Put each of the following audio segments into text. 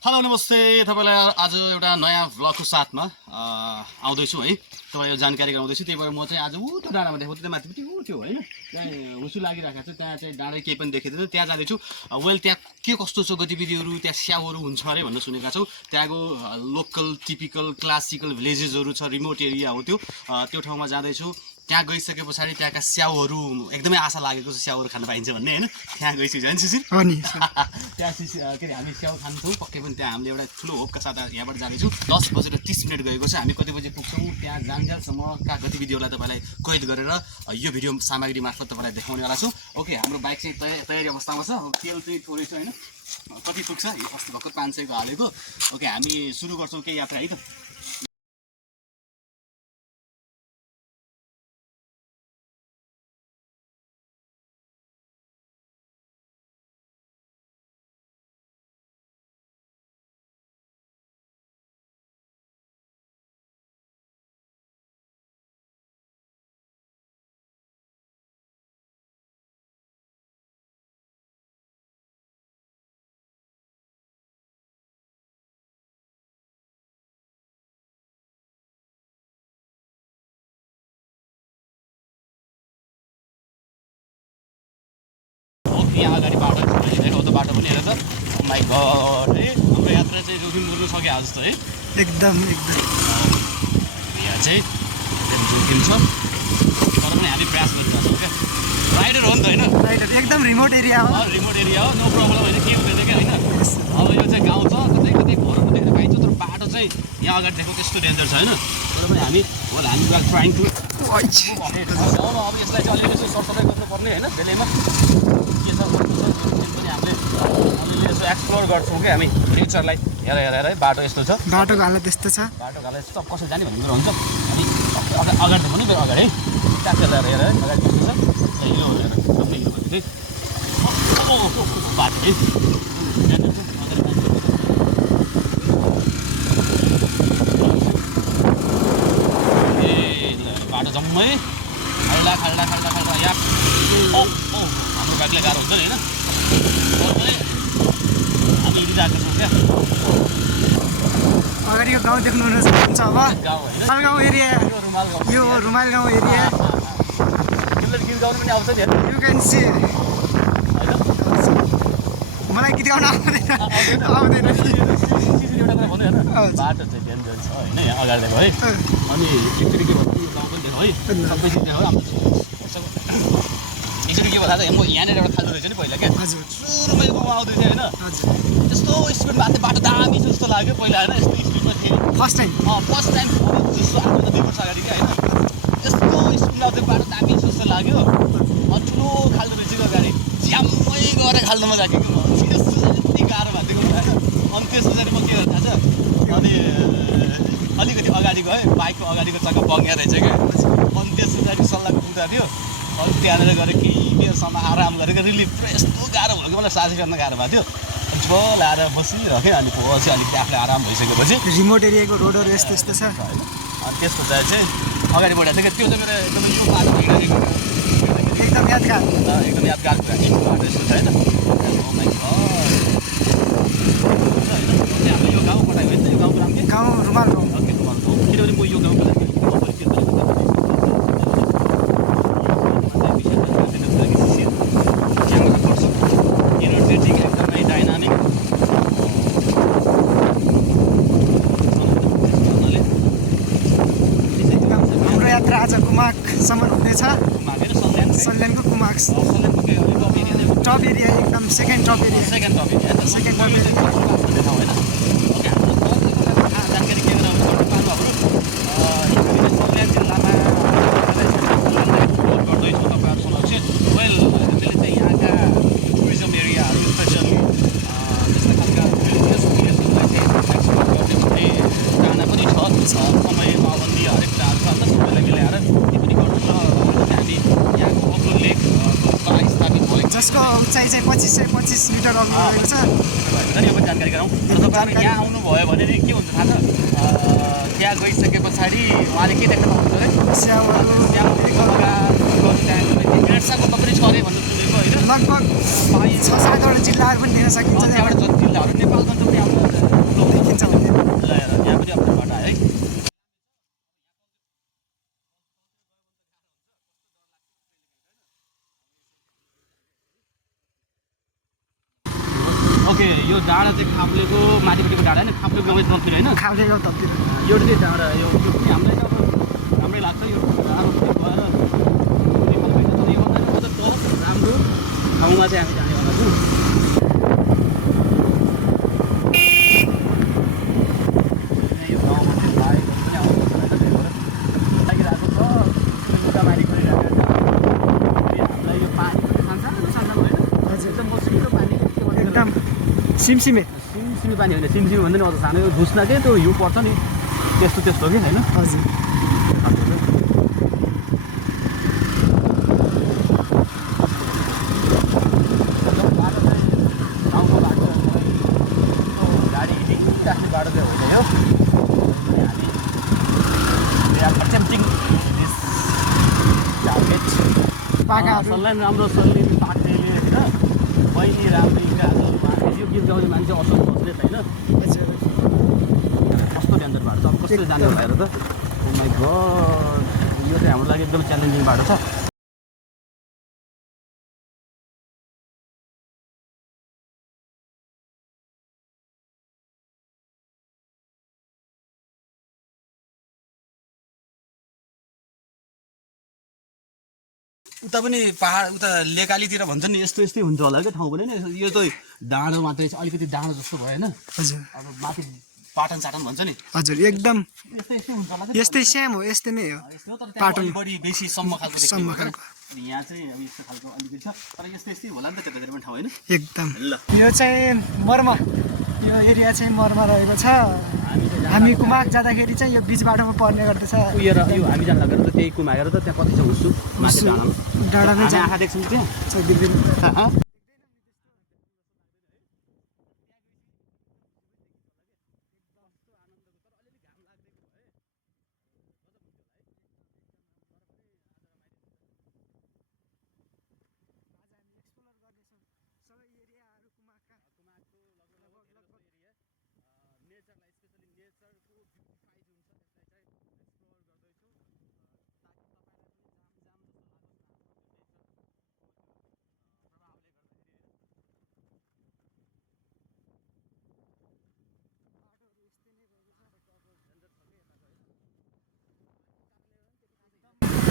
Hello नमस्ते तपाईलाई आज एउटा नयाँ भ्लगको साथमा आउँदैछु है तपाईलाई जानकारी गराउँदैछु। त्यही भएर म चाहिँ आज उ त्यो डाँडामा देखाउँछु त्यो माथिपट्टि उ थियो हैन त्यहाँ हुसु लागिरहेको छ त्यहाँ चाहिँ डाँडै केही पनि देखेदैन त्यहाँ जाँदैछु। वेल त्यहाँ के कस्तो छ गतिविधिहरू त्यहाँ स्याउहरू हुन्छ अरे भनेर सुनेका छौँ। त्यहाँको लोकल टिपिकल क्लासिकल भिलेजेसहरू छ रिमोट एरिया हो त्यो ठाउँमा जाँदैछु। त्यहाँ गइसके पछाडि त्यहाँका स्याउहरू एकदमै आशा लागेको छ स्याउहरू खान पाइन्छ भन्ने हैन त्यहाँ गइसु जान्छ सिसिर हो नि त्यहाँ के अरे हामी स्याउ खान्छौँ पक्कै पनि। त्यहाँ हामीले एउटा ठुलो होपका साथ यहाँबाट जाँदैछु। 10:30 गएको छ। हामी कति बजी पुग्छौँ त्यहाँ जान्जेलसम्मका गतिविधिहरूलाई तपाईँलाई कैद गरेर यो भिडियो सामग्री मार्फत तपाईँलाई देखाउनेवाला छु। ओके हाम्रो बाइक चाहिँ तयारी अवस्थामा छ। तेल चाहिँ थोरै छ होइन कति पुग्छ यो अस्ति भर्खर 500 को हालेको। ओके हामी सुरु गर्छौँ केही यात्रा है त। यहाँ अगाडि बाटो देखाउ त बाटो पनि हेर त। माइ गड है हाम्रो यात्रा चाहिँ जोखिम गर्नु सक्यो आज जस्तो है एकदम यहाँ चाहिँ एकदम जोखिम छ तर पनि हामी प्रयास गरिरहेको छौँ क्या। राइडर हो नि त होइन राइडर एकदम रिमोट एरिया हो रिमोट एरिया हो नो प्रब्लम होइन के हुँदैन क्या होइन। अब यो चाहिँ गाउँ छ कतै कतै घरहरू देख्न पाइन्छ तर बाटो चाहिँ यहाँ अगाडि देखेको त्यस्तो डेन्जर छ होइन। तर पनि हामी ट्राइङ टु अब यसलाई चाहिँ अलिअलि यसो सरसफाइ गर्नुपर्ने होइन बेलैमा के छ कस्तो छ त्यो पनि हामीले अलिअलि यसो एक्सप्लोर गर्छौँ कि हामी फ्युचरलाई हेर है बाटो यस्तो छ बाटोको हालत त्यस्तो छ बाटोको हालत यस्तो कसरी जाने भन्ने कुरो हुन्छ। अनि अगाडि भन्नु फेरि अगाडि ट्याक्कै हेर है अगाडि कस्तो छ यो हेर सबै यो भने चाहिँ बाटो है बाटो जम्मै खाल्डा यहाँ हाम्रो बाइकलाई गाह्रो हुन्छ नि होइन हामी हिँडिरहेको छौँ क्या। अगाडिको गाउँ देख्नुहुन्छ अब गाउँ होइन रुमाल गाउँ एरिया यो रुमाल गाउँ एरिया गीत गाउनु पनि आउँछ नि यु क्यान सी होइन मलाई गीत गाउन आउँदैन एउटा कुरा भन्नु हेर बाटो चाहिँ डेन्जर छ होइन यहाँ अगाडि देखो है। अनि एकचोटि के भन्नु गाउँ पनि देखो है सबै चिज देखो हाम्रो एकचोटि के भयो थाहा छ म यहाँनिर एउटा खाल्दो रहेछ नि पहिला क्या हजुर सुरुमा यो गाउँ आउँदै थियो होइन हजुर यस्तो स्पिडमा आएको बाटो दामी छ जस्तो लाग्यो पहिला होइन यस्तो स्पिडमा थियो फर्स्ट टाइम फर्स्ट टाइम जस्तो आफ्नो त 2 वर्ष अगाडि क्या होइन यस्तो स्पिडमा आउँथ्यो बाटो दामी जस्तो लाग्यो अनि ठुलो खाल्दो रहेछ क्या गाडी झ्याम्मै गएर खाल्दोमा गएको कि म त्यस्तो यति गाह्रो भनिदिएको होइन। अनि त्यस पछाडि म के गर्नु थाहा छ अनि अलिकति अगाडि गएँ बाइकको अगाडिको चक्का बग्या रहेछ क्या। अनि त्यस पछाडि सल्लाहको पुग्दा थियो अनि त्यहाँनिर गएर केही बेरसम्म आराम गरेको रिलिफ यस्तो गाह्रो भयो कि मलाई सास गर्न गाह्रो भएको थियो झोल आएर बसिरहेँ। अनि पछि अलिकति आफूलाई आराम भइसकेपछि रिमोट एरियाको रोडहरू यस्तो यस्तो छ होइन अनि त्यस पछाडि चाहिँ अगाडि बढाएको थियो त्यो चाहिँ मेरो एकदमै यो बाटो हिँडेको एकदम यादगार एकदम यादगार कुरा यस्तो बाटो यस्तो छ होइन हाम्रो यो गाउँ पठायो होइन यो गाउँको नाम के गाउँ रुमाल गाउँ ओके रुमाल गाउँ किनभने म यो गाउँको लागि एनर्जेटिक एकदमै डाइनामिक हाम्रो यात्रा आज कुमाकसम्म हुनेछ मागेर सल्यानको कुमाक सल्यानको के टप एरिया नै हो टप एरिया एकदम second top area second top area second top area आफ्नो ठाउँ होइन। ओके हाम्रो जानकारी के गराउनु पर्ने हाम्रो सल्यान जिल्लामा गर्दैछु तपाईँहरू समक्ष। वेल हामीले चाहिँ यहाँका टुरिज्म एरियाहरू स्पेसली त्यस्ता खालका भिलेजेसहरूलाई चाहिँ एक्सप्लोर गर्ने भन्ने चाहना पनि छ। समय पाबन्दी हरेक कुराहरू छ अन्त सबैलाई मिलाएर त्यो पनि गर्नु छ। हामी यहाँको ओक्लो लेकमा स्थापित भएको जसको उचाइ चाहिँ 2525 मिटर अग्लो रहेको छ। यो पनि जानकारी गराउँ। र तपाईँहरू यहाँ आउनुभयो भने नि के हुन्छ थाहा छ त्यहाँ गइसके पछाडि उहाँले के देख्न पाउनुहुन्छ अरे स्याउहरू हेर्साको पनि छ अरे भन्ने सुनेको होइन लगभग 6-7 वटा जिल्लाहरू पनि दिन सकिन्छ त्यहाँबाट जिल्लाहरू नेपालगञ्ज पनि आउनु डाँडा चाहिँ खाप्लेको माथिपट्टिको डाँडा होइन खाप्लेको गाउँ तलतिर होइन खाले गाउँ तलतिर यो चाहिँ डाँडा यो पनि हामीलाई अब राम्रै लाग्छ यो डाँडो पनि गएर योभन्दा अझ टप राम्रो ठाउँमा चाहिँ हामी जानेवाला छौँ यो गाउँमा चाहिँ लागेको पनि आउँछ लागिरहेको छ मोटामारी गरिरहेको छ हामीलाई यो पानी पनि सानो सानो होइन हजुर एकदम मसिनो पानी एकदम सिमसिमे सिमसिमे पानी होइन सिमसिमे भन्दा नि अझ सानो यो झुस्ना चाहिँ त्यो हिउँ पर्छ नि त्यस्तो त्यस्तो कि होइन हजुर गाउँको बाटो गाडी राख्ने बाटो चाहिँ होइन यो हामी अटेम्प्टिङ दिस टार्गेट पाकाहरू सल्लाह राम्रो सल्लाह पाक्नेले होइन बहिनी राम्रो यो गीत गाउने मान्छे असल बस्ने होइन हजुर कस्तो डेन्जर बाटो छ अब कस्तो जाने भएर त ओ माई गड यो चाहिँ हाम्रो लागि एकदम च्यालेन्जिङ बाटो छ उता पनि पहाड उता लेकालीतिर भन्छ नि यस्तो यस्तै हुन्छ होला क्या ठाउँ पनि नि यो त डाँडो मात्रै छ अलिकति डाँडो जस्तो भयो होइन हजुर अब माथि पाटन साटन भन्छ नि हजुर एकदम यस्तै यस्तै हुन्छ होला यस्तै स्याम हो यस्तै नै हो यस्तो तर त्यहाँ अलि बढी बेसी सम्म खालको सम्म देखिन्छ खालको अनि यहाँ चाहिँ अब यस्तो खालको अलिकति छ तर यस्तै यस्तै होला नि त त्यतातिर पनि ठाउँ होइन एकदम ल यो चाहिँ मर्मा यो एरिया चाहिँ मर्मा रहेको छ हामी चाहिँ हामी कुमाक जाँदाखेरि चाहिँ यो बिच बाटोमा पर्ने गर्दछ उयो यो हामी जान लागेर त त्यही कुमाएर त त्यहाँ कति छ हुस्सु माथि डाँडामा डाँडा नै हामी जान्छ आँखा देख्छौँ त्यहाँ दिल्ली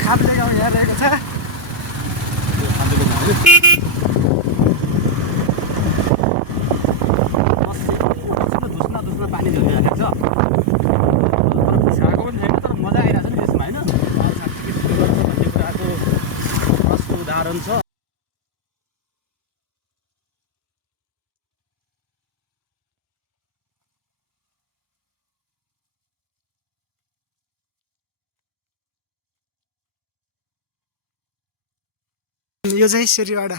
खाप्ले गाउँ यहाँ रहेको छ धुस्ना धुस्ना पानी झरिरहेको छ तर खुसाएको पनि छैन तर मजा आइरहेको छ नि त्यसमा होइन साँच्चीकै सुरु गर्छ भन्ने कुराको कस्तो उदाहरण छ यो चाहिँ शेरीवाडा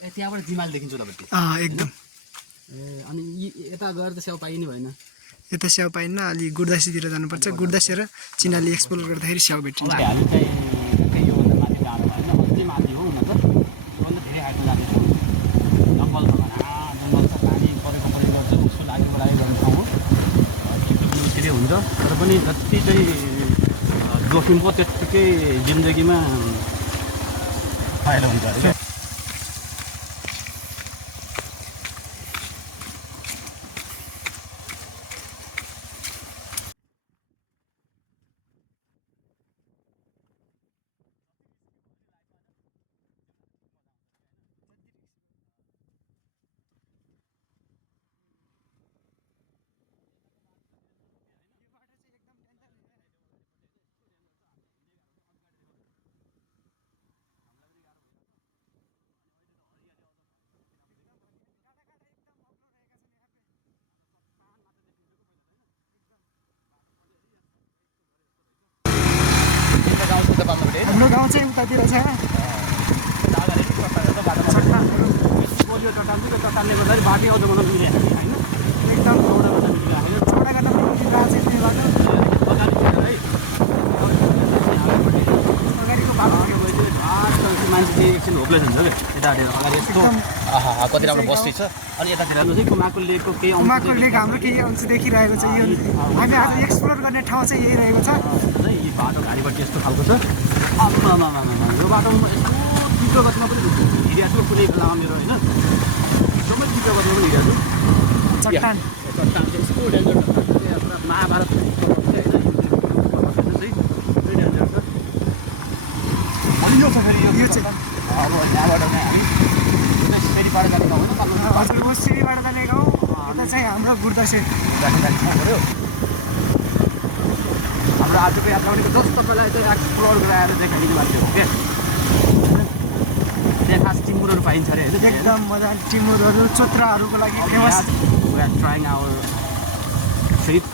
ए त्यहाँबाट जिमाल देखिन्छ तपाईँले एकदम ए अनि यता गएर त स्याउ पाइने भएन यता स्याउ पाइन्न अलि गुडदासीतिर जानुपर्छ गुडदासी र चिनाली एक्सप्लोर गर्दाखेरि स्याउ भेटिन्छ हामी चाहिँ ठ्याक्कै योभन्दा माथि डाँडो होइन अझै माथि हो हुन त योभन्दा धेरै हाइटमा जाँदैछौँ जङ्गल छ जङ्गल छ पानी परेको गर्छ उसको लागि गर्ने ठाउँ हो मुस्किलै हुन्छ तर पनि जति चाहिँ जोखिम पो त्यत्तिकै जिन्दगीमा फाइदा हुन्छ अरे क्या हाम्रो गाउँ चाहिँ उतातिर छ चट्टानले गर्दाखेरि बाटो आउँछ मलाई मिलेन होइन एकदम चौडा गर्दा अगाडिको बाटो मान्छे चाहिँ एकछिन होप्लेस हुन्छ क्या यतातिर अगाडि यस्तो कति राम्रो बस्ती छ अनि यतातिर चाहिँ कुमाको लेकको केही उमाको लेक हाम्रो केही अंश देखिरहेको छ यो हामी आज एक्सप्लोर गर्ने ठाउँ चाहिँ यही रहेको छ यी बाटो घारीबाट यस्तो खालको छ यो बाटोमा यस्तो तीव्र गतिमा पनि हिँडिरहेको छु कुनै बेलामा मेरो होइन एकदमै तीव्र गतिमा पनि हिँडिरहेको छु चट्टान चट्टान चाहिँ यस्तो डेन्जर चट्टान छ कि पुरा महाभारत डेन्जर छ। अनि यो छ फेरि यो चाहिँ अब यहाँबाट चाहिँ हामी फेरिबाट जाने गाउँ होइन हजुर म सिँढीबाट जाने गाउँ यता चाहिँ हाम्रो गुर्दसे जाने ठाउँ पऱ्यो। हाम्रो आजको यात्रा भनेको जस्तो तपाईँलाई चाहिँ एक्सप्लोर गराएर देखाइदिने मान्छे हो क्या। त्यहाँ खास टिमुरहरू पाइन्छ अरे होइन एकदम मजा टिमुरहरू चोत्राहरूको लागि famous. We are trying our trip.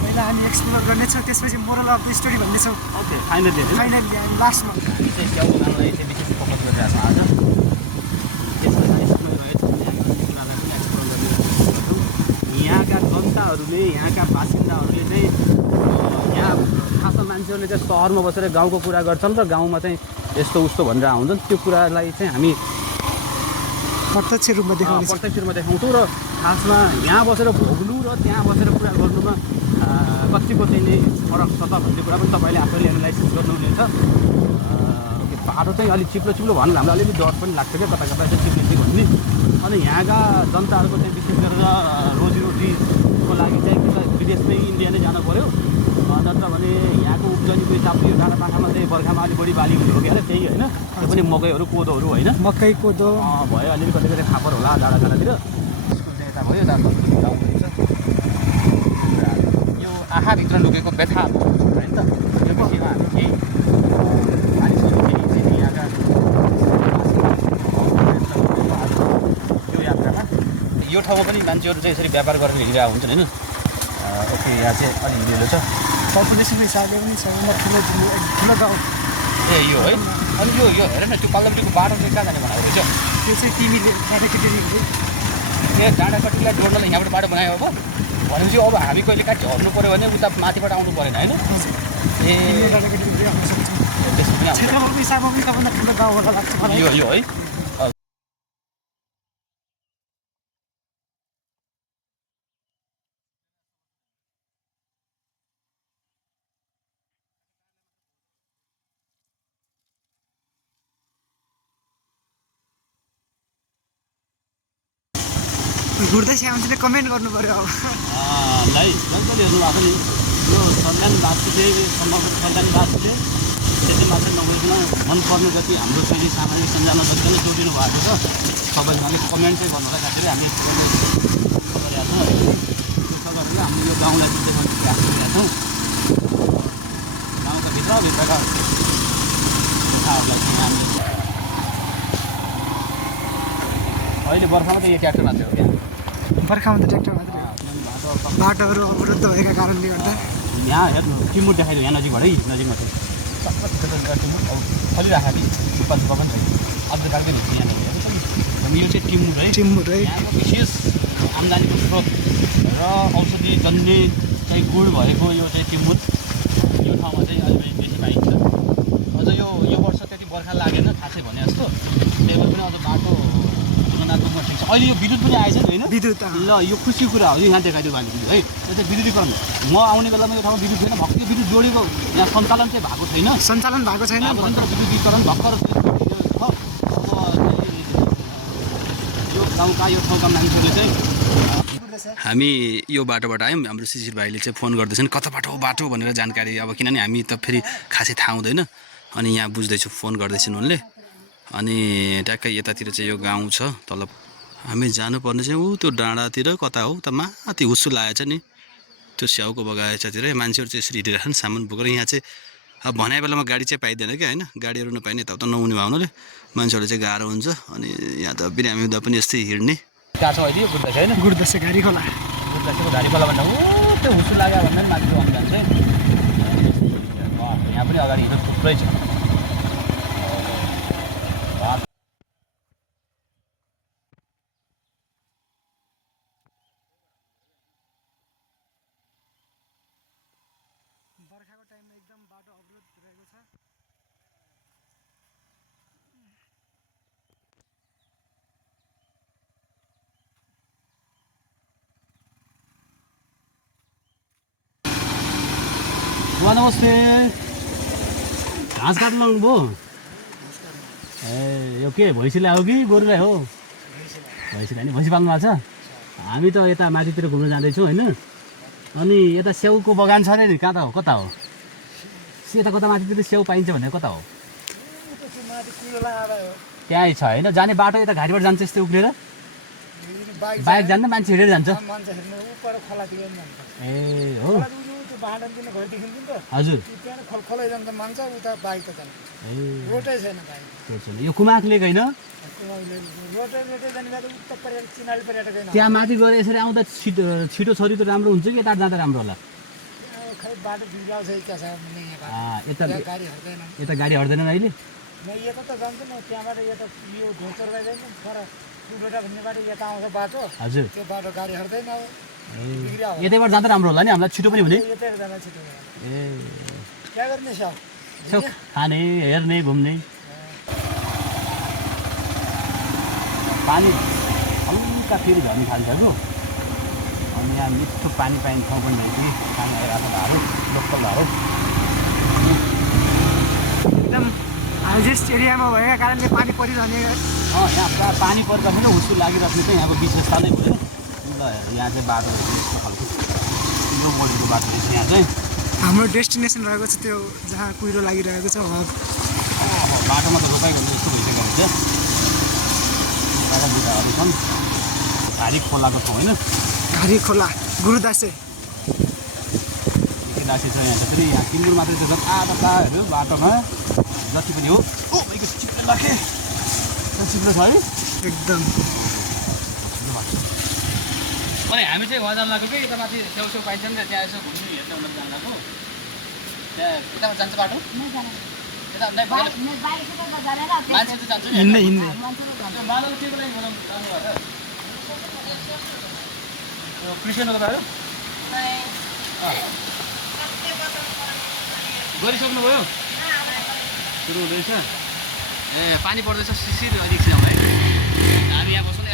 पहिला हामी एक्सप्लोर गर्नेछौँ त्यसपछि मोरल अफ द स्टोरी भन्नेछौँ। ओके फाइनली फाइनली हामी लास्टमा हामी चाहिँ स्याउ बगानलाई चाहिँ विशेष फोकस गरिरहेको छौँ आज। त्यसमा चाहिँ एक्सप्लोर गरेको छ भने हामी कुरालाई पनि एक्सप्लोर गर्ने कोसिस गर्छौँ। यहाँका जनताहरूले यहाँका बासिन्दाहरूले चाहिँ यहाँ खासमा मान्छेहरूले चाहिँ सहरमा बसेर गाउँको कुरा गर्छन् र गाउँमा चाहिँ यस्तो उस्तो भनेर आउँछन्। त्यो कुरालाई चाहिँ हामी प्रत्यक्ष रूपमा देखाउँछ। प्रत्यक्ष रूपमा देखाउँछौँ र खासमा यहाँ बसेर भोग्नु र त्यहाँ बसेर कुरा गर्नुमा कतिको चाहिँ नि फरक छ त भन्ने कुरा पनि तपाईँले आफैले एनालाइसिस गर्नुहुनेछ। बाटो चाहिँ अलिक चिप्लो चिप्लो भन्नु हामीलाई अलिकति डर पनि लाग्छ क्या कता कता चाहिँ चिप्लो भन्ने। अनि यहाँका जनताहरूको चाहिँ विशेष गरेर रोजीरोटीको लागि चाहिँ विदेशमै इन्डिया नै जानु पऱ्यो नत्र भने यहाँको उब्जनीको हिसाबले यो डाँडापाखामा चाहिँ बर्खामा अलिक बढी बाली हुने हो क्या त्यही होइन। त्यो पनि मकैहरू कोदोहरू होइन मकै कोदो भयो अलिअलि कति कति फापर होला डाँडा डाँडातिर त्यसको चाहिँ यता भयो यता गाउँ हुन्छ। यो आँखाभित्र लुकेको व्यथा होइन त यो विषयमा हामी केही मानिसहरू केही चाहिँ यहाँका यो यात्रामा यो ठाउँमा पनि मान्छेहरू चाहिँ यसरी व्यापार गरेर हिँडिरहेको हुन्छन् होइन। ओके यहाँ चाहिँ अलि हिँडेलो छ पपुलेसनको हिसाबले पनि सबैभन्दा ठुलो गाउँ ए यो है। अनि यो यो हेर न त्यो पल्लमटीको बाटो चाहिँ कहाँ जाने बनाएको रहेछ त्यो चाहिँ तिमीले डाँडाकेटी ए डाँडापट्टिलाई जोड्नलाई यहाँबाट बाटो बनायो अब भनेपछि अब हामी कहिले काहीँ झर्नु पऱ्यो भने उता माथिबाट आउनु परेन होइन। ए त्यसो पनि क्षेत्रफलको हिसाबमा पनि सबभन्दा ठुलो गाउँ होला लाग्छ मलाई। यो है घुर्दैछ मान्छेले कमेन्ट गर्नु पऱ्यो अब भाइ जसले हेर्नु भएको नि यो सन्तानी बासीले सन्तानी बासीले त्यति मात्र नभइकन मनपर्ने जति हाम्रो शैली सामाजिक सञ्जालमा जति नै जोडिनु भएको छ सबैजनाले कमेन्ट चाहिँ गर्नुलाई साथीले हामी गरेका छौँ। त्यसो गरेर हामी यो गाउँलाई चाहिँ देखाउने प्रयास गरिरहेका छौँ। गाउँका भित्रका कोठाहरूलाई चाहिँ हामी अहिले बर्खामा चाहिँ यो ट्र्याक्टर मात्रै हो क्या बर्खामा त ट्र्याक्टर मात्रै बाटोहरू अवरुद्ध भएका कारणले गर्दा यहाँ हेर्नु टिमुर देखाइदियो यहाँ नजिकबाटै नजिकमा चाहिँ टिमुर अब फलिरहेको नि थुक्पा थुक्पा पनि छ अझ काट्दै हुन्छ यहाँनिर हेर्नु यो चाहिँ टिमुर है यहाँको विशेष आम्दानीको स्रोत र औषधि जन्य चाहिँ गुड भएको यो चाहिँ टिमुर यो ठाउँमा चाहिँ अलिक बेसी पाइन्छ। अझ यो वर्ष त्यति बर्खा लागेन खासै भने जस्तो त्यही भएर पनि अझ बाटो तुलनात्मकमा ठिक छ। अहिले यो विद्युत पनि आएछ नि होइन विद्युत ल यो खुसीको कुरा हो यहाँ देखाइदियो भने है यो चाहिँ विद्युतीकरण म आउने बेलामा यो ठाउँमा विद्युत छैन भक्ति विद्युत जोडेको यहाँ सञ्चालन चाहिँ भएको छैन सञ्चालन भएको छैन विद्युतीकरण भर्खर अब यो गाउँका यो ठाउँका मान्छेहरूले चाहिँ हामी यो बाटोबाट आयौँ हाम्रो शिशिर भाइले चाहिँ फोन गर्दैछन् कता बाटो भनेर जानकारी अब किनभने हामी त फेरि खासै थाहा हुँदैन अनि यहाँ बुझ्दैछु फोन गर्दैछन् उनले अनि ट्याक्कै यतातिर चाहिँ यो गाउँ छ तल हामी जानुपर्ने चाहिँ ऊ त्यो डाँडातिर कता हो त माथि हुस्सु लागेछ नि त्यो स्याउको बगैँचातिर मान्छेहरू चाहिँ यसरी हिँडिरहेछन् सामान बोकेर। यहाँ चाहिँ अब भनेको बेलामा गाडी चाहिँ पाइँदैन क्या होइन गुडीहरू नपाइने यताउता नहुने भयो हुनाले मान्छेहरूले चाहिँ गाह्रो हुन्छ अनि यहाँ त बिरामी हुँदा पनि यस्तै हिँड्ने कहाँ छ अहिले गुड्दैछ होइन गुड्दैछ घारी खोला घारी खोला भन्दा ऊ त्यो हुस्सु लाग्यो भन्दा पनि माथि आउनु जान्छ यहाँ पनि अगाडि हिँड्नु थुप्रै छ। बर्खाको टाइममा एकदम बाटो अवरोध रहेको छ। बुवा नमस्ते घाँस काट्नु लाउनुभयो ए यो के भैँसीलाई हो कि गोरुलाई हो? भैँसीलाई नि भैँसी पाल्नु भएको छ? हामी त यता माथितिर घुम्न जाँदैछौँ होइन। अनि यता स्याउको बगान छ अरे नि, कहाँ त हो कता हो? यता कता माथितिर स्याउ पाइन्छ भने कता हो? त्यहीँ छ होइन। जाने बाटो यता घारीबाट जान्छ यस्तै उक्लेर? बाइक जान्छ मान्छे हिँडेर जान्छ? ए हो हजुर। यो कुमाक लेक होइन? त्यहाँ माथि गएर यसरी आउँदा छिटो छरितो राम्रो हुन्छ कि यता जाँदा राम्रो होला? यता गाडी हट्दैनन् अहिले? हजुर यतैबाट जाँदा राम्रो होला नि हामीलाई, छिटो पनि हुने। ए खाने हेर्ने घुम्ने। पानी हल्का फेरि झर्नु थालिसक्यो। अनि यहाँ मिठो पानी पाइने ठाउँ पनि रहेछ कि, खाना आएको लोकल हो। एकदम हाइजेस्ट एरियामा भएका कारणले पानी परिरहने। यहाँ पुरा पानी पर्दा पनि हुस्सु लागिराख्ने चाहिँ यहाँको विशेषता नै भयो। ल यहाँ चाहिँ बाटो यस्तो खालको लो बडीको बाटो रहेछ यहाँ चाहिँ। हाम्रो डेस्टिनेसन रहेको छ त्यो जहाँ कुहिरो लागिरहेको छ। बाटोमा त रोपाइ गर्नु यस्तो भइसकेको हुन्छ। बुढाहरू छन्। घारी खोलाको ठाउँ होइन? घारी खोला गुरुदासे दासे छ यहाँ। फेरि यहाँ किन्नुर मात्रै छ आधाहरू बाटोमा जति पनि हो। ओ भाइको चिप्लो लाखे चिप्लो छ है एकदम। अनि हामी चाहिँ घर जान लाग्यो कि यता माथि छेउछेउ पाइन्छ नि त्यहाँ यसो घुम्नु हेर्न उनीहरू जान लाग्यो। त्यहाँ यताबाट जान्छ बाटो? यता मान्छे त जान्छ नि हिँड्दै हिँड्दै। मादल के को लागि जानु भएको? क्रिस्चियनको भयो? गरिसक्नुभयो? सुरु हुँदैछ? ए पानी पर्दैछ शिशिर रिक्स है। हामी यहाँ बस्छौँ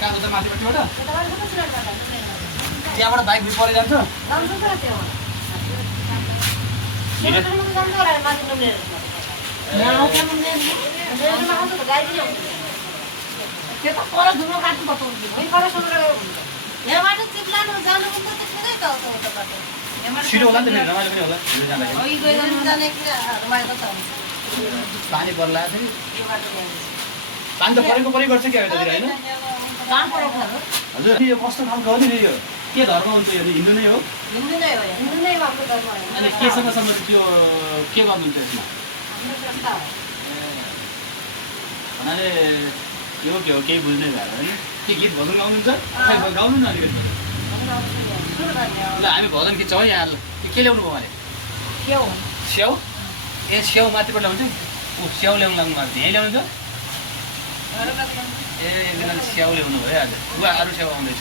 कहाँ उता माथिपट्टिबाट? त्यहाँबाट बाइक परे जान्छ? छिटो होला नि त, रमाइलो पनि होला पानी पर्ला फेरि। पानी त परेको परै गर्छ क्या यतातिर होइन? हजुर यो कस्तो खालको हो नि यो? के धर्म हुन्छ यो? हिन्दू नै हो? अनि केसँग त्यो के गर्नुहुन्छ यसमा? भन्नाले यो के हो केही बुझ्नै भएन होइन? के गीत भजन गाउनुहुन्छ? गाउनु न अलिकति। ल हामी भजन खिच्छौँ है यहाँ। के ल्याउनु भयो भने? स्याउ? ए स्याउ माथिबाट ल्याउँछ? ऊ स्याउ ल्याउनु लाग्नु भएको थियो, यहीँ ल्याउनु त? ए एकजनाले स्याउ ल्याउनु भयो आज। ऊ अरू स्याउ आउँदैछ।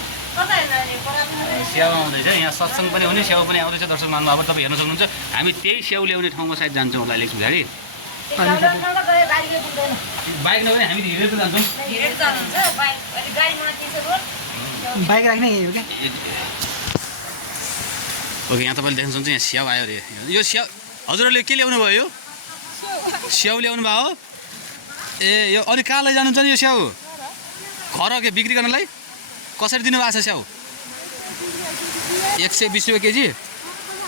स्याउ आउँदैछ यहाँ, सत्सङ्ग पनि हुने स्याउ पनि आउँदैछ। दर्शक महानुभावहरू तपाईँ हेर्न सक्नुहुन्छ। हामी त्यही स्याउ ल्याउने ठाउँमा सायद जान्छौँ होला अलिक पछाडि। बाइक नभए हामी हिँडेर त जान्छौँ। बाइक राख्ने यही हो क्या? ओके यहाँ तपाईँले देख्न सक्नुहुन्छ यहाँ स्याउ आयो अरे। यो स्याउ हजुरहरूले के ल्याउनु भयो? यो स्याउ ल्याउनु भयो? ए यो अलिक कहाँ लैजानुहुन्छ नि यो स्याउ? घर के बिक्री गर्नलाई? कसरी दिनुभएको छ स्याउ? 120 रुपियाँ केजी?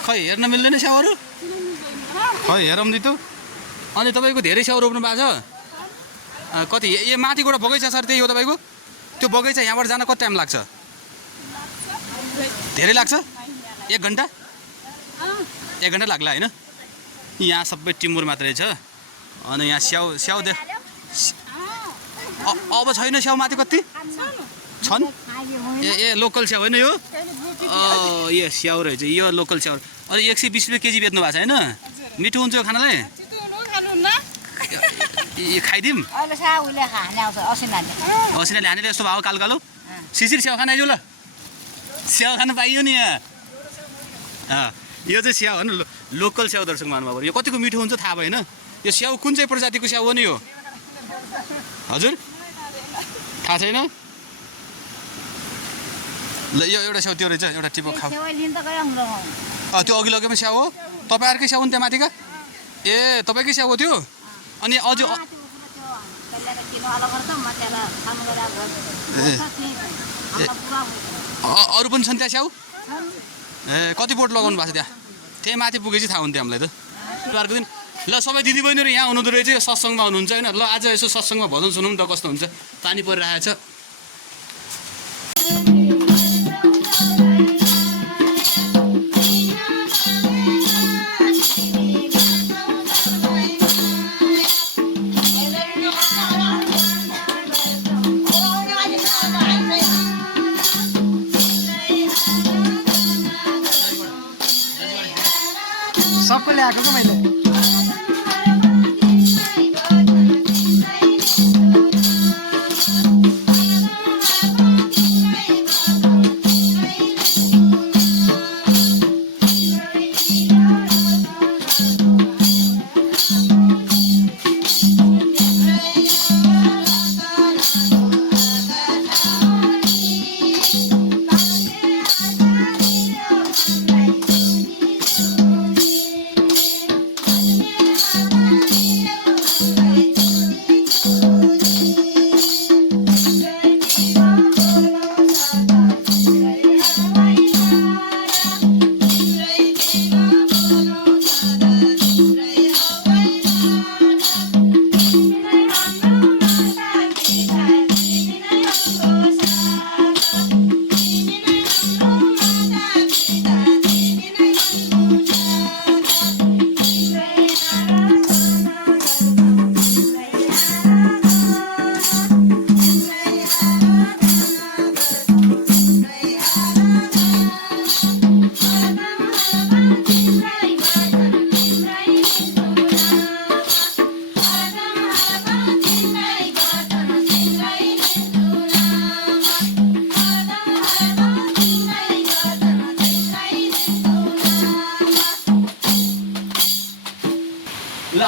खै हेर्न मिल्दैन स्याउहरू? खै हेरौँ नि त। अनि तपाईँको धेरै स्याउ रोप्नु भएको छ? कति यो माथिबाट बगैँचा सर त्यही हो तपाईँको? त्यो बगैँचा यहाँबाट जान कति टाइम लाग्छ? धेरै लाग्छ? 1 घन्टा? 1 घन्टा लाग्ला होइन? यहाँ सबै टिम्बुर मात्रै छ। अनि यहाँ स्याउ दे अब छैन स्याउ माथि कति छन्? ए लोकल स्याउ होइन यो? यो स्याउ रहेछ, यो लोकल स्याउ। अनि 120 रुपियाँ केजी बेच्नु भएको छ होइन? मिठो हुन्छ यो खानालाई? खाइदिउँ? असिनाले हानेर यस्तो भयो कालो कालो? सिसिर स्याउ खान आइज ल, स्याउ खानु पाइयो नि यहाँ। यो चाहिँ स्याउ हो नि, लोकल स्याउ। दर्शक महानुभावहरू यो कतिको मिठो हुन्छ थाहा भएन? यो स्याउ कुन चाहिँ प्रजातिको स्याउ हो नि यो? हजुर थाहा छैन? ल यो एउटा स्याउ त्यो रहेछ, एउटा टिपो खाऊ। त्यो अघि लगेको स्याउ हो? तपाईँहरूकै स्याउ नि त्यहाँ माथिका? ए तपाईँकै स्याउ हो त्यो अनि अझै अरू पनि छन् त्यहाँ स्याउ ए कति बोट लगाउनु भएको छ त्यहाँ त्यही माथि पुगेपछि थाहा हुन्थ्यो हामीलाई त अर्को दिन ल सबै दिदीबहिनीहरू यहाँ हुनुहुँदो रहेछ यो सत्सङ्गमा हुनुहुन्छ होइन ल आज यसो सत्सङ्गमा भजन सुनौँ त कस्तो हुन्छ पानी परिरहेको छ सबको ल्याएको क्या मैले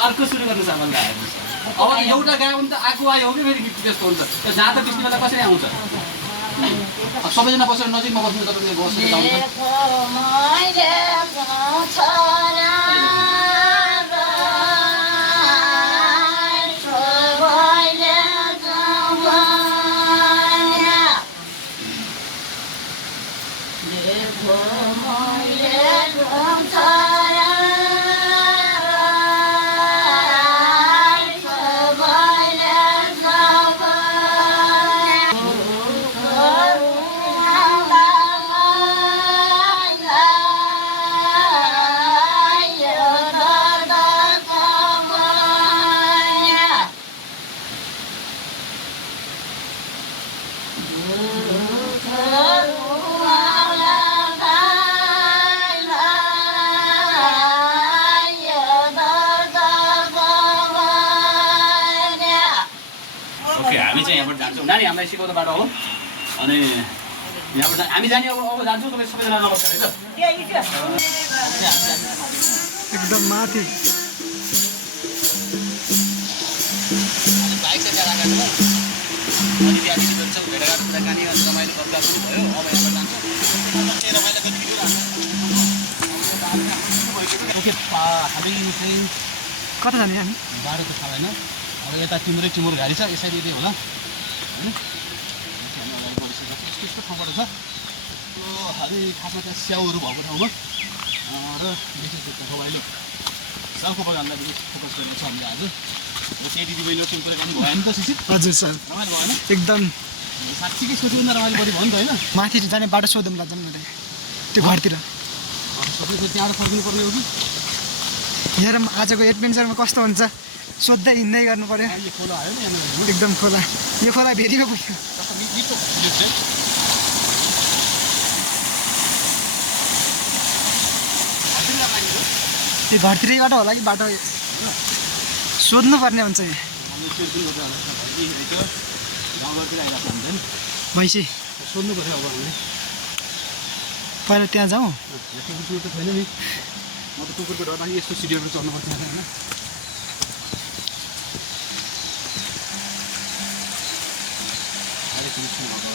अर्को सुरु गर्नु छ भन्दा अब एउटा गाउँ त आगो आयो हो कि फेरि त्यस्तो हुन्छ त्यो जाँदा बिस्ने बेला कसरी आउँछ सबैजना बसेर नजिकमा बस्नु तपाईँले नानी हामीलाई सिकाउँदा बाटो हो अनि यहाँबाट हामी जाने अब जान्छौँ तपाईँ सबैजना नमस्कार है त एकदम माथि बाइक चाहिँ त्यहाँ राखेको छ अनि त्यहाँ दिदीहरू छ भेटघाट कुराकानी अनि रमाइलो गफगाफ पनि भयो अब यहाँबाट जान्छौँ रमाइलोको भिडियो हामी चाहिँ कता जाने हामी बाटो त थाहा भएन अब यता तिम्रै टिमुर गाडी छ यसरी यदि होला त्यस्तो ठाउँबाट छ हामी खासमा त्यहाँ स्याउहरू भएको ठाउँमा र विशेष तपाईँले सेल्फ प्रोपागन्डा फोकस गर्ने छ हामीले आज त्यही दिदीबहिनीहरू टिमको काम भयो नि त शिक्षित हजुर सर रमाइलो भएन एकदम साँच्चीकै सोच्नुभन्दा रमाइलो पऱ्यो भयो नि त होइन माथि जाने बाटो सोधौँला जाउँ न त्यो घरतिर त्यहाँबाट फर्किनु पर्ने हो कि हेर आजको एडभेन्चरमा कस्तो हुन्छ सोध्दै हिँड्दै गर्नु पर्यो यो खोला आयो नि एकदम खोला यो खोला भेरीमा पुग्यो यो घरतिरैबाट होला कि बाटो सोध्नु पर्ने हुन्छ नि भैँसी सोध्नु पऱ्यो अब हामीले पहिला त्यहाँ जाउँ कुकुर त छैन नि म त कुकुरको डरलाई यस्तो सिडिहरू चढ्नुपर्छ होइन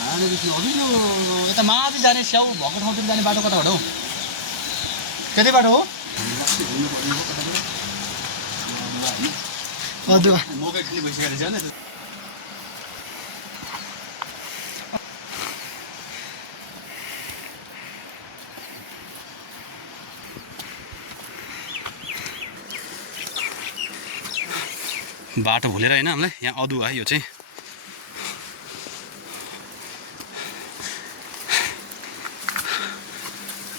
हजुर यो यता माथि जाने स्याउ भएको ठाउँतिर जाने बाटो कताबाट हौ त्यतै बाटो हो अदुवा मकै खाली भइसकेको रहेछ होइन बाटो भुलेर होइन हामीलाई यहाँ अदुवा यो चाहिँ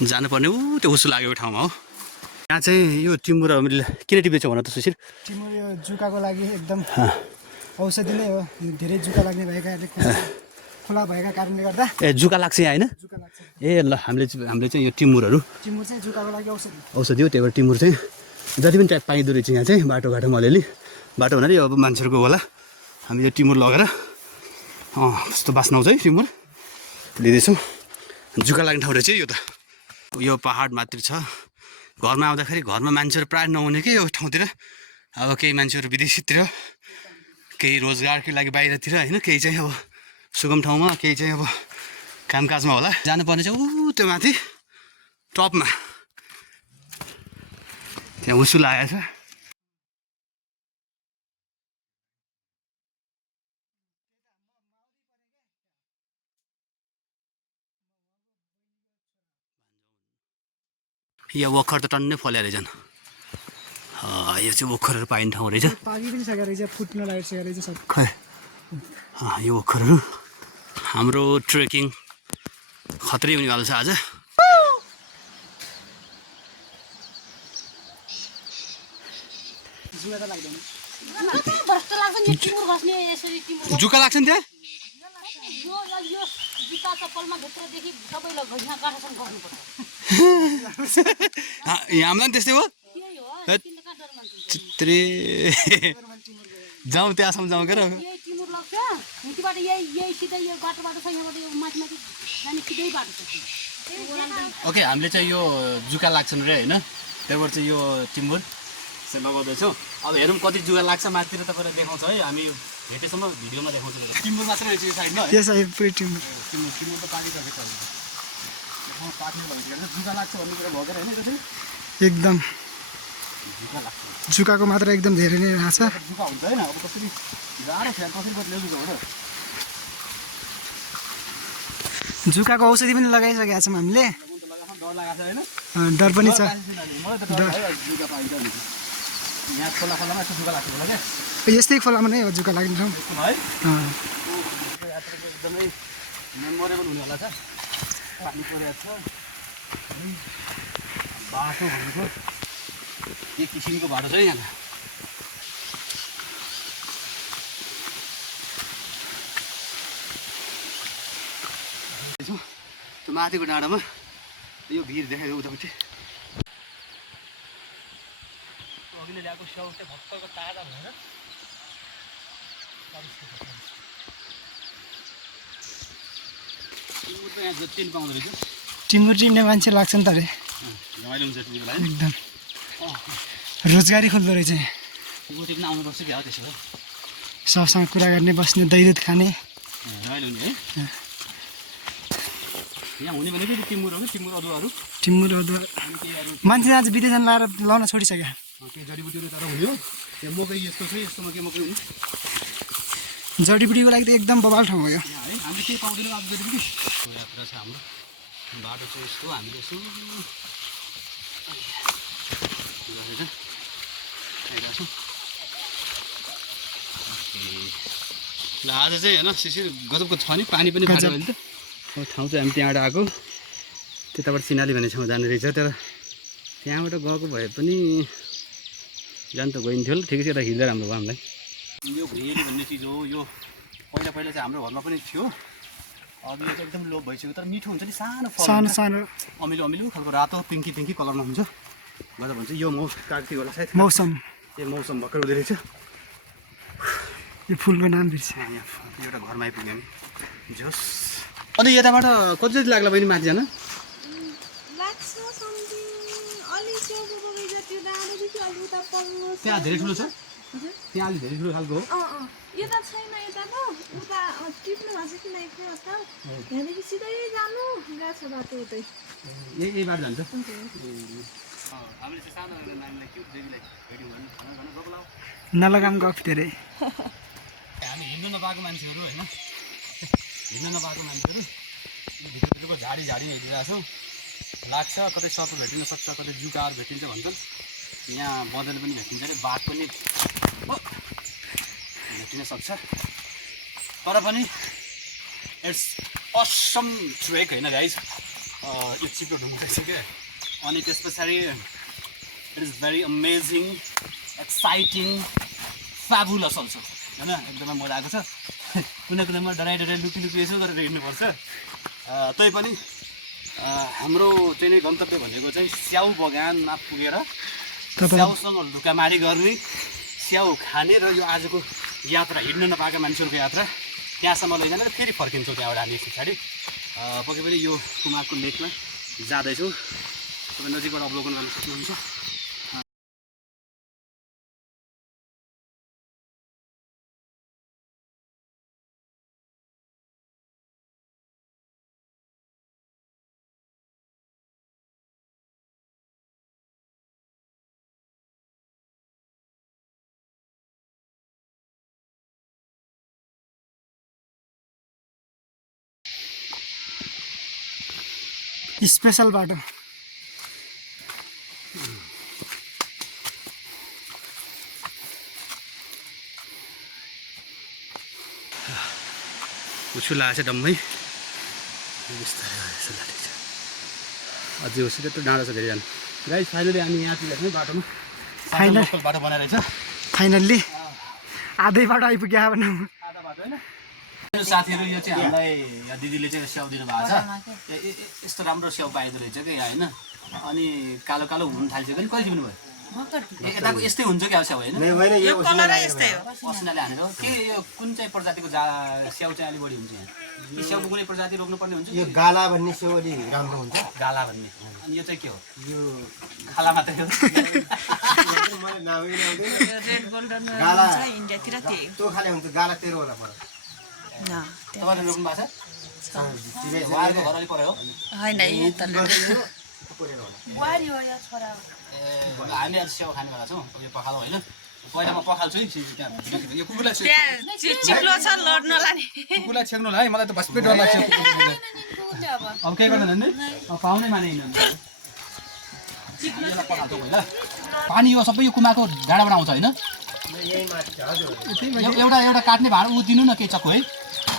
जानुपर्ने त्यो उसो लागेको ठाउँमा हो यहाँ चाहिँ यो टिमुर मैले किन टिपेको छ भन त सुशील टिमुर यो जुकाको लागि एकदम औषधि नै हो धेरै जुका लाग्ने भएकाले खोला भएका कारणले गर्दा ए जुका लाग्छ यहाँ होइन जुका लाग्छ ए ल हामीले चाहिँ यो टिमुरहरू टिमुर चाहिँ जुकाको लागि औषधि हो त्यही भएर टिमुर चाहिँ जति पनि टाइप पाइँदो रहेछ यहाँ चाहिँ बाटोघाटोमा अलिअलि बाटो भन्नाले अब मान्छेहरूको होला हामी यो टिमुर लगेर कस्तो बास्न आउँछ है टिमुर लिँदैछौँ जुका लाग्ने ठाउँ रहेछ यो त यो पहाड मात्र छ घरमा आउँदाखेरि घरमा मान्छेहरू प्रायः नहुने कि यो ठाउँतिर अब केही मान्छेहरू विदेशीतिर केही रोजगारकै लागि बाहिरतिर होइन केही चाहिँ अब सुगम ठाउँमा केही चाहिँ अब कामकाजमा होला जानुपर्ने चाहिँ ऊ त्यो माथि टपमा त्यहाँ उसु लागेको छ यहाँ ओखर त टन्नै फल्या रहेछन् यो चाहिँ ओखरहरू पाइने ठाउँ रहेछ पाकी पनि सकेको रहेछ फुट्न लागिसकेको रहेछ सब खै यो ओखरहरू हाम्रो ट्रेकिङ खत्रै हुनेवाला छ आज जुका लाग्छ नि त्यहाँ हामीलाई पनि त्यस्तै हो चित्रे जाउँ त्यहाँसम्म जाउँ क्या ओके हामीले चाहिँ यो जुका लाग्छन् रे होइन त्यही भएर चाहिँ यो टिमुर चाहिँ लगाउँदैछौँ अब हेरौँ कति जुका लाग्छ माथितिर तपाईँलाई देखाउँछ है हामी भेटेसम्म भिडियोमा देखाउँछौँ टिमुर मात्रै रहेछ यो साइडमा त्यो साइड पुरै टिमुर टिमुर त पाकिसकेको पाक्ने भइसकेको जुका लाग्छ भन्ने कुरा भएन होइन त्यो चाहिँ एकदम जुका लाग्छ जुकाको मात्रा एकदम धेरै नै रहेछ जुका हुन्छ होइन अब कसरी गाह्रो छ कसरी कति ल्याउँछ हुन्छ जुकाको औषधि पनि लगाइसकेका छौँ हामीले डर लागेको छ होइन डर पनि छ मलाई त डर भयो जुका पाइन्छ भने यहाँ खोलामा यस्तो जुका लाग्छ होला क्या यस्तै खोलामा नै हो जुका लाग्ने ठाउँ है यात्राको एकदमै मेमोरेबल हुनेवाला छ पानी परेको छ बाटो भनेको के किसिमको बाटो छ यहाँ त्यो माथिको डाँडामा यो भिर देखायो उतापट्टि अघिल्लो ल्याएको स्याउ चाहिँ भर्खरको ताजा भएर यहाँ जति पनि पाउँदो रहेछ टिमुर टिप्ने मान्छे लाग्छ नि त अरे रमाइलो हुन्छ त्यति बेला एकदम रोजगारी खोल्दो रहेछ टिमुर टिप्न आउनुपर्छ क्या हो त्यसो भए सबसँग कुरा गर्ने बस्ने दही दुध खाने रमाइलो हुने है यहाँ हुने भनेको टिमुर हो कि टिमुर अदुवाहरू टिमुर अदुवा मान्छे आज विदेशन लाएर लाउन छोडिसक्यो केही जडीबुटीहरू तर हुने हो यो मकै यस्तो छ यस्तोमा के मकै हुने जडीबुटीको लागि त एकदम बबाल ठाउँ हो यो है हामीले केही पाउँदैनौँ अब जडीबुटी यात्रा छ हाम्रो बाटो चाहिँ यस्तो हामीले यसो ल आज चाहिँ होइन शिशिर गजबको छ नि पानी पनि फाल्यो भने त ठाउँ चाहिँ हामी त्यहाँबाट आएको त्यताबाट सिनाली भन्ने ठाउँ जाने रहेछ तर त्यहाँबाट गएको भए पनि जान त गइन्थ्यो ठिकै छ यता हिँड्दा राम्रो भयो हामीलाई यो भेली भन्ने चिज हो यो पहिला पहिला चाहिँ हाम्रो घरमा पनि थियो अब यो चाहिँ एकदम लोभ भइसक्यो तर मिठो हुन्छ नि सानो फल सानो सानो अमिलो अमिलो खालको रातो पिङ्की पिङ्की कलरमा हुन्छ गजब हुन्छ यो कागती होला सायद मौसम यो मौसम भर्खर हुँदै रहेछ यो फुलको नाम बिर्स यहाँ एउटा घरमा आइपुग्यो हामी जोस अनि यताबाट कति जति लाग्ला बहिनी माथि जान त्यहाँ धेरै ठुलो छ त्यहाँ अलिक धेरै ठुलो खालको हो यता छैन यता त उता टिप्नु भएको छ कि नाइक्ने अवस्था यहाँदेखि सिधै जानु गएको छ बाटो उतै यही बाटो जान्छ हामीले चाहिँ सानो नानीलाई क्युट बेबीलाई भेट्यौँ भने भन गफ लाऊ। नलगाम गफ धेरै। हामी हिँड्नु नपाएको मान्छेहरू होइन, हिँड्नु नपाएको मान्छेहरू भित्रको झाडी हिँडिरहेको छौँ। लाग्छ कतै सर्प भेटिन सक्छ, कतै जुकाहरू भेटिन्छ भन्छन्। यहाँ बँदेल पनि भेटिन्छ अरे, बाघ पनि भेटिन सक्छ। तर पनि इट्स असम ट्रेक होइन गाइज। यो चिप्लो ढुङ्गा रहेछ क्या। अनि त्यस पछाडि it is very amazing, exciting, fabulous also होइन। एकदमै मजा आएको छ। कुनै कुनामा डराइ लुकी यसो गरेर हिँड्नुपर्छ। तैपनि हाम्रो चाहिँ नै गन्तव्य भनेको चाहिँ स्याउ बगानमा पुगेर स्याउसँग ढुकामारी गर्ने, स्याउ खाने र यो आजको यात्रा हिँड्न नपाएका मान्छेहरूको यात्रा त्यहाँसम्म लैजाने र फेरि फर्किन्छौँ त्यहाँबाट हामी यस पछाडि। पक्कै पनि यो कुमाको लेकमा जाँदैछौँ। तपाईँ नजिकबाट अवलोकन गर्न सक्नुहुन्छ। स्पेसल बाटो। उसो लागेको छ डम्मै। अझै उसित त डाँडो छ धेरै जानु। गाइस फाइनली हामी यहाँ पुगेको बाटोमा फाइनल बाटो बनाएर रहेछ। फाइनल्ली आधै बाटो आइपुग्यो अब। आधा बाटो होइन। यो साथीहरू यो चाहिँ हामीलाई दिदीले चाहिँ स्याउ दिनु भएको छ। यस्तो राम्रो स्याउ पाइँदो रहेछ क्या यहाँ होइन। अनि कालो कालो हुन थाल्छ पनि। कहिले दिनु भयो? यताको यस्तै हुन्छ क्या स्याउ होइन? असिनाले हानेर हो के? यो कुन चाहिँ प्रजातिको स्याउ चाहिँ अलिक बढी हुन्छ यहाँ? यो स्याउको कुनै प्रजाति रोक्नुपर्ने हुन्छ? यो गाला भन्ने स्याउ अलि राम्रो हुन्छ। गाला भन्ने। अनि यो चाहिँ के हो? यो खाला मात्रै हो। गाला त्यो खाले हुन्छ। गाला तेरो होला पर। तपाईँले रोक्नु भएको छ? उहाँहरूको घर अलिक पऱ्यो हो? हामी आज स्याउ खानेवाला छौँ। यो पखालो होइन, पहिला म पखाल्छु है। त्यहाँ यो कुकुरलाई कुकुरलाई छेक्नु होला है। मलाई त भस्पै डर लाग्छ। अब के गर्दैन नि पाउनै माने पखाल्छौँ पहिला। पानी यो सबै यो कुमाको डाँडाबाट आउँछ होइन? एउटा काट्ने भाँडा ऊ दिनु न केही चक्कु है।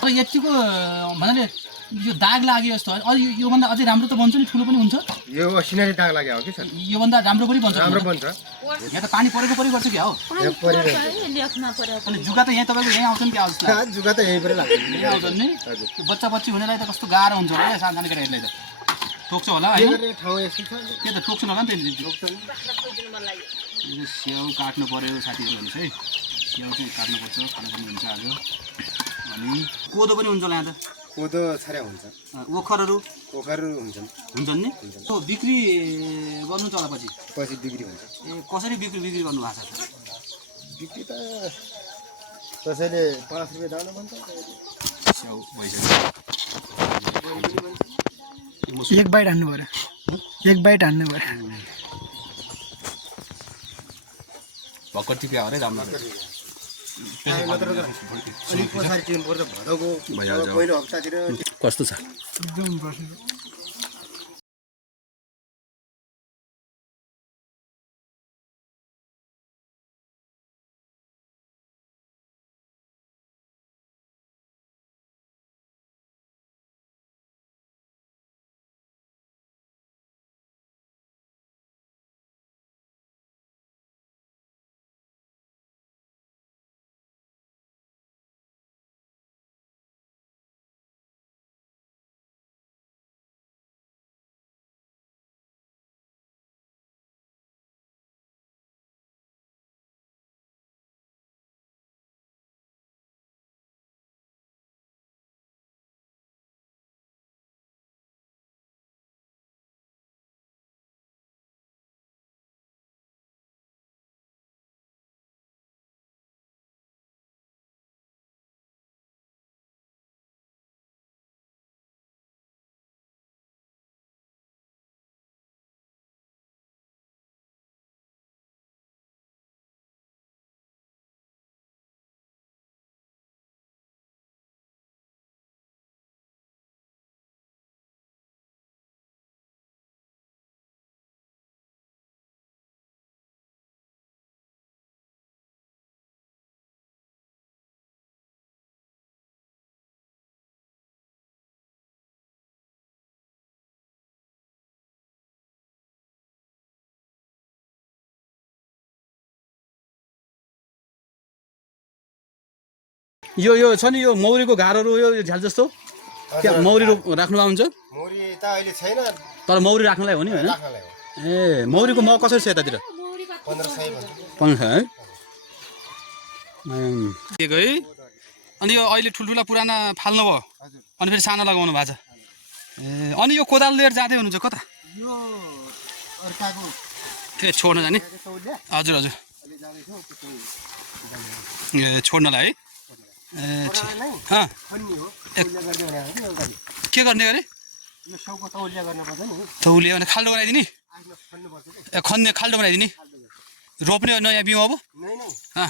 तर यतिको भन्नाले यो दाग लाग्यो जस्तो है। अझै योभन्दा अझै राम्रो त बन्छ नि, ठुलो पनि हुन्छ। यो सिनेरी दाग लाग्यो हो कि सर? योभन्दा राम्रो पनि बन्छ। राम्रो बन्छ। यहाँ त पानी परेको गर्छ क्या हो? अनि जुका त यहीँ तपाईँको यहीँ आउँछ नि क्या? आउँछ जुगा त यहीँ पनि लाग्छ। यहीँ आउँछन् नि। बच्चा बच्ची हुनेलाई त कस्तो गाह्रो हुन्छ होला सानो सानो केटाहरूलाई त। टोक्छ होला होइन? त्यो त टोक्छ होला नि त। स्याउ काट्नु पऱ्यो साथीहरू भन्नुहोस् है। स्याउ चाहिँ काट्नुपर्छ, खानु पनि हुन्छ आज। अनि कोदो पनि हुन्छ होला यहाँ त? कोदो छर्या हुन्छ। ओखरहरू हुन्छन् नि? बिक्री गर्नु छ होला पछि? पछि बिक्री हुन्छ। ए कसरी बिक्री गर्नु भएको छ? बिक्री त कसैले 5 रुपियाँ दाना भन्छ। स्याउ भइसक्यो। एक बाइट हान्नु पऱ्यो। एक बाइट हान्नु पऱ्यो। भर्खर टिप्या अरे राम्रो। अलिक पछाडि टिप्नु पर्छ। भदौको पहिलो हप्तातिर कस्तो छ? एकदम बस्नु। यो छ नि यो मौरीको घारहरू यो झ्याल जस्तो क्या मौरी राख्नु हुन्छ मौरी त अहिले छैन तर मौरी राख्नलाई हो नि होइन राख्नलाई हो ए मौरीको मह कसरी छ यतातिर 1500 भन्छ 1500 है दिएको है अनि यो अहिले ठुल्ठुला पुराना फाल्नु भयो हजुर अनि फेरि सानो लगाउनु भएको छ ए अनि यो कोदाल लिएर जाँदै हुनुहुन्छ कता यो अर्काको ए छोड्न जाने तौलिया हजुर हजुर अहिले जाँदैछौँ त्यो ए छोड्नलाई है ए नै अँ खन्नी हो तौलिया गर्ने भने हो नि एउटा के गर्ने अरे यो साउको तौलिया गर्नुपर्छ नि तौलिया भने खाल्डो बनाइदिने आफ्नो खन्नुपर्छ नि ए खन्ने खाल्डो बनाइदिने रोप्ने नयाँ बिउ अब नै नै अँ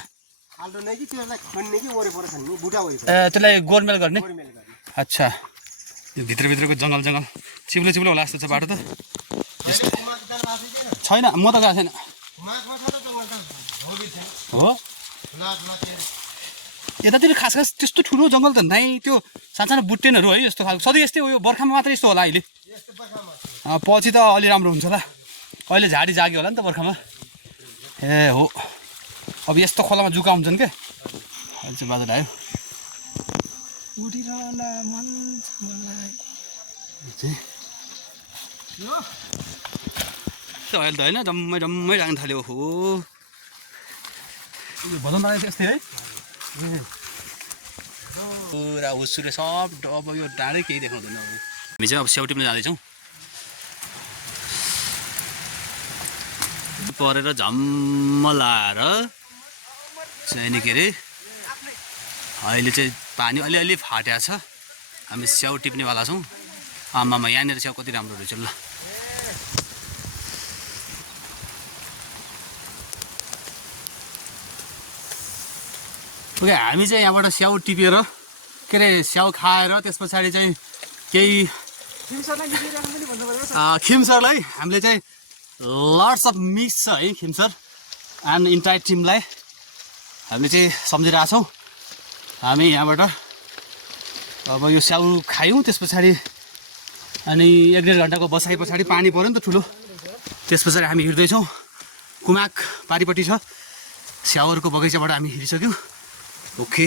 खाल्डो नै कि त्यसलाई खन्ने कि वरिपरि खन्ने बुढा वरिपरि ए त्यसलाई गोलमेल गर्ने गोलमेल गर्ने अच्छा यो भित्रभित्रको जङ्गल चिप्लो चिप्लो होला जस्तो छ बाटो त छैन म त गएको छैन हो यतातिर खास त्यस्तो ठुलो जङ्गल त नै त्यो सानसानो बुट्टेनहरू है यस्तो खालको सधैँ यस्तै हो यो बर्खामा मात्रै यस्तो होला अहिले पछि त अलि राम्रो हुन्छ होला अहिले झाडी जाग्यो होला नि त बर्खामा ए हो अब यस्तो खोलामा जुका हुन्छन् क्या अहिले चाहिँ बादल आयो उडिरहन मन छ मलाई अहिले त होइन जम्मै राख्न थाल्यो हो भजन लगाएको यस्तै है पुरा उसुले सब अब यो डाँडै केही देखाउँदैन अब हामी चाहिँ अब स्याउ टिप्न जाँदैछौँ परेर झम्म लाएर चाहिँ के अरे अहिले चाहिँ पानी अलिअलि फाटेको छ हामी स्याउ टिप्नेवाला छौँ आमामा यहाँनिर स्याउ कति राम्रो रहेछ ल ओके हामी चाहिँ यहाँबाट स्याउ टिपेर के अरे स्याउ खाएर त्यस पछाडि चाहिँ केही खिमसरलाई हामीले चाहिँ लट्स अफ मिस छ है खिमसर एन्ड इन्टायर टिमलाई हामीले चाहिँ सम्झिरहेको छौँ हामी यहाँबाट अब यो स्याउ खायौँ त्यस पछाडि अनि 1-1.5 घन्टाको बसाइ पछाडि पानी पऱ्यो नि त ठुलो त्यस पछाडि हामी हिँड्दैछौँ कुमाक पारिपट्टि छ स्याउहरूको बगैँचाबाट हामी हिँडिसक्यौँ ओके